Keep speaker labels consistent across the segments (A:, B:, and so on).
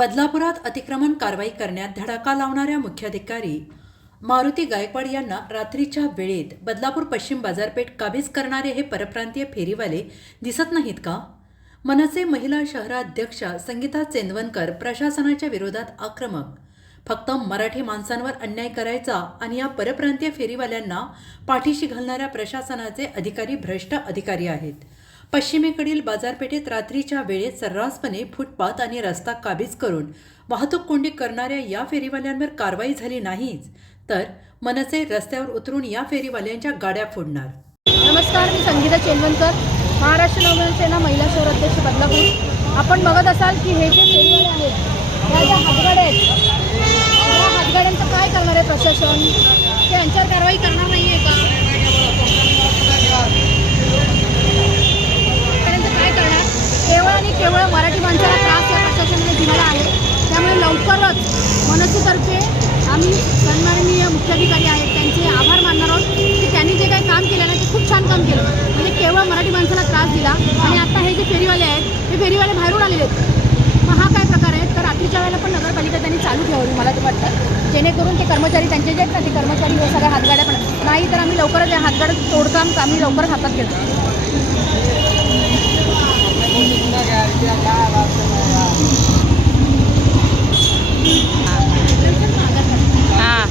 A: बदलापुरात अतिक्रमण कारवाई करण्यात धडाका लावणाऱ्या मुख्याधिकारी मारुती गायकवाड यांना रात्रीच्या वेळेत बदलापूर पश्चिम बाजारपेठ काबीज करणारे हे परप्रांतीय फेरीवाले दिसत नाहीत का? मनसे महिला शहराध्यक्षा संगीता चेंदवनकर प्रशासनाच्या विरोधात आक्रमक. फक्त मराठी माणसांवर अन्याय करायचा आणि या परप्रांतीय फेरीवाल्यांना पाठीशी घालणाऱ्या प्रशासनाचे अधिकारी भ्रष्ट अधिकारी आहेत. पश्चिमेकडील बाजारपेठेत रात्रीच्या वेळेत सर्रासपणे फुटपाथ आणि रस्ता काबीज करून वाहतूक कोंडी करणाऱ्या या फेरीवाल्यांवर कारवाई झाली नाहीच तर मनसे रस्त्यावर उतरून या फेरीवाल्यांच्या गाड्या फोडणार.
B: नमस्कार मी संगीता चेलवणकर महाराष्ट्र नवसेना महिला शहराध्यक्ष बदलापूर. आपण बघत असाल की हे जे फेरीवाले आहेत त्या ज्या हातगाड्या आहेत या हातगाड्यांचं काय करणार आहे प्रशासन ते यांच्यावर कारवाई करणार नाही आहे का त्यांचं काय करणार केवळ आणि केवळ मराठी माणसाला त्रास या प्रशासनाने दिलेला आहे त्यामुळे लवकरच मनसेतर्फे आम्ही सन्माननीय मुख्याधिकारी आहेत त्यांचे आभार मानणार आहोत. की त्यांनी जे काही काम केलं ना ते खूप छान काम केलं. म्हणजे केवळ मराठी माणसाला त्रास दिला आणि आता हे जे फेरीवाले आहेत हे फेरीवाले बाहेरून आलेले आहेत. मग हा काय प्रकार आहे? तर रात्रीच्या वेळेला पण नगरपालिका त्यांनी चालू ठेवावी मला ते वाटतं. जेणेकरून ते कर्मचारी त्यांचे जे आहेत ना ते कर्मचारी हो, हे सगळ्या हातगाड्या पण. नाही तर आम्ही लवकरच या हातगाड्या तोडकाम आम्ही लवकरच हातात घेतो
C: हां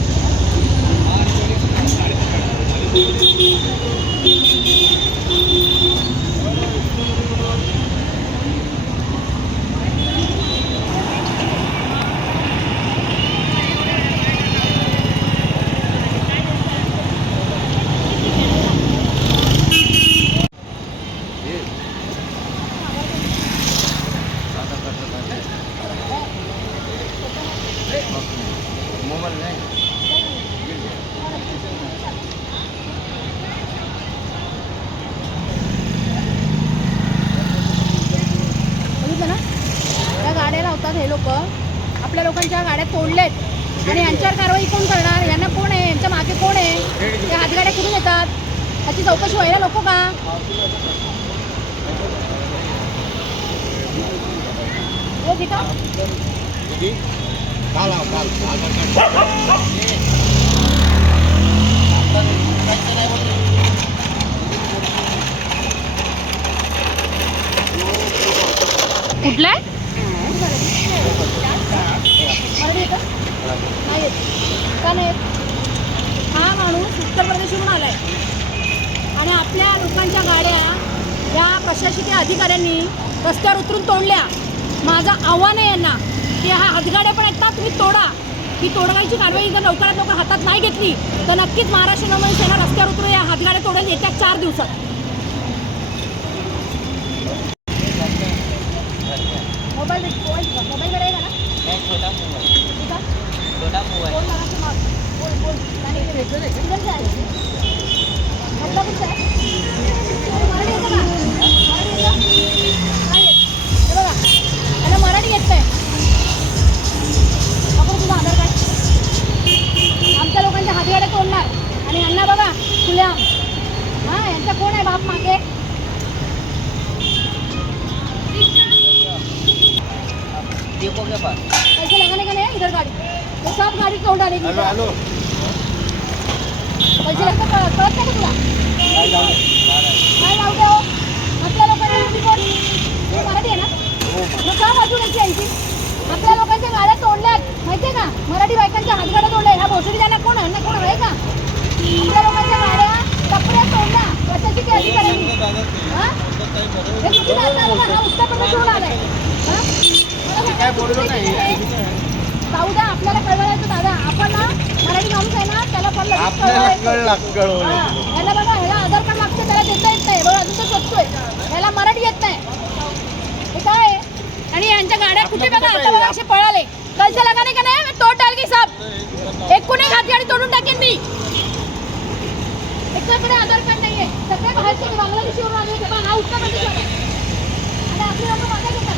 B: बघितलं ना त्या गाड्या लावतात हे लोक आपल्या गाड्या तोडल्यात आणि यांच्यावर कारवाई कोण करणार? यांना कोण आहे? यांच्या मागे कोण आहे? त्या हातगाड्या कुठून येतात? त्याची चौकशी व्हायला नको का? हो गीता?
C: कुठला आहे
B: मराठी येतं नाही येत का हा माणूस उत्तर प्रदेशवरून आहे आणि आपल्या लोकांच्या गाड्या या प्रशासकीय अधिकाऱ्यांनी रस्त्यावर उतरून तोडल्या. माझं आव्हान आहे यांना की हा हातगाड्या पण आहेत ना तुम्ही तोडा. ही तोडगायची कारवाई जर लवकरात लवकर हातात नाही घेतली तर नक्कीच महाराष्ट्र नवमन सेना रस्त्यावर उतरून या हातगाड्या तोडेल येत्या चार दिवसात. मोबाईल मोबाईल कडे का? ना खुल्या. हा यांचा कोण आहे बाप मागे? पैसे. लगाने का नहीं है इधर गाड़ी? सब गाड़ी तोड़ डालेगी पैसे लगता कळत कळत नाही का तुला? काय लावते हो? आपल्या लोकांना कोण? हे मराठी आहे ना? मग का बाजू घ्यायची यांची आपल्या लोकांच्या गाड्या तोडल्यात. माहितीये का? मराठी बायकांच्या हातगाड्या तोडल्या. ह्या भोसडी त्यांना कोण आहे? ना कोण आहे का? आपल्या लोकांच्या गाड्या कपड्या तोडल्या कशाची ती अधिकाऱ्यांनी हा? हे किती लाजलं आलं बघा, हा उत्तर प्रदेशवरून आलाय हा? मला सांगा, जाऊ द्या आपल्याला कळवायचं दादा आपण ना मराठी माणूस आहे ना त्याला पण लगेच
D: आपल्याला. कळलं
B: ह्याला बघा ह्याला आधार कार्ड लागतं त्याला देता येत नाही. बघा अजून तो शोधतोय. ह्याला मराठी येत नाही. हे काय आहे? आणि यांच्या गाड्या कुठे बघा आता बघा असे पळाले. कलसे लगाने का नाही? तोड डाल की सब एक कुणी हात गाडी तोडून टाकेन मी. एकाकडे आधार कार्ड नाहीये. सगळे बाहेरचे बांगलादेशीवरून आले होते. पण हा उत्तर प्रदेश आणि आपली लोक मागे घेतात.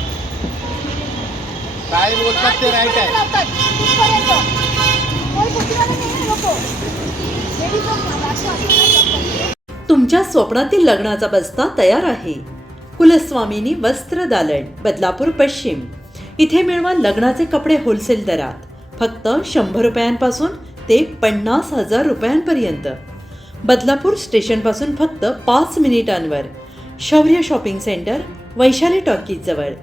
B: काय बोलतात ते राईट आहे.
A: तुमच्या स्वप्नातील लग्नाचा बस्ता तयार आहे. कुलस्वामिनी वस्त्र दालण बदलापूर पश्चिम. इथे मिळवा लग्नाचे कपडे होलसेल दरात. फक्त शंभर रुपयांपासून ते पन्नास हजार रुपयांपर्यंत. बदलापूर स्टेशनपासून फक्त पाच मिनिटांवर. शौर्य शॉपिंग सेंटर वैशाली टॉकीजवळ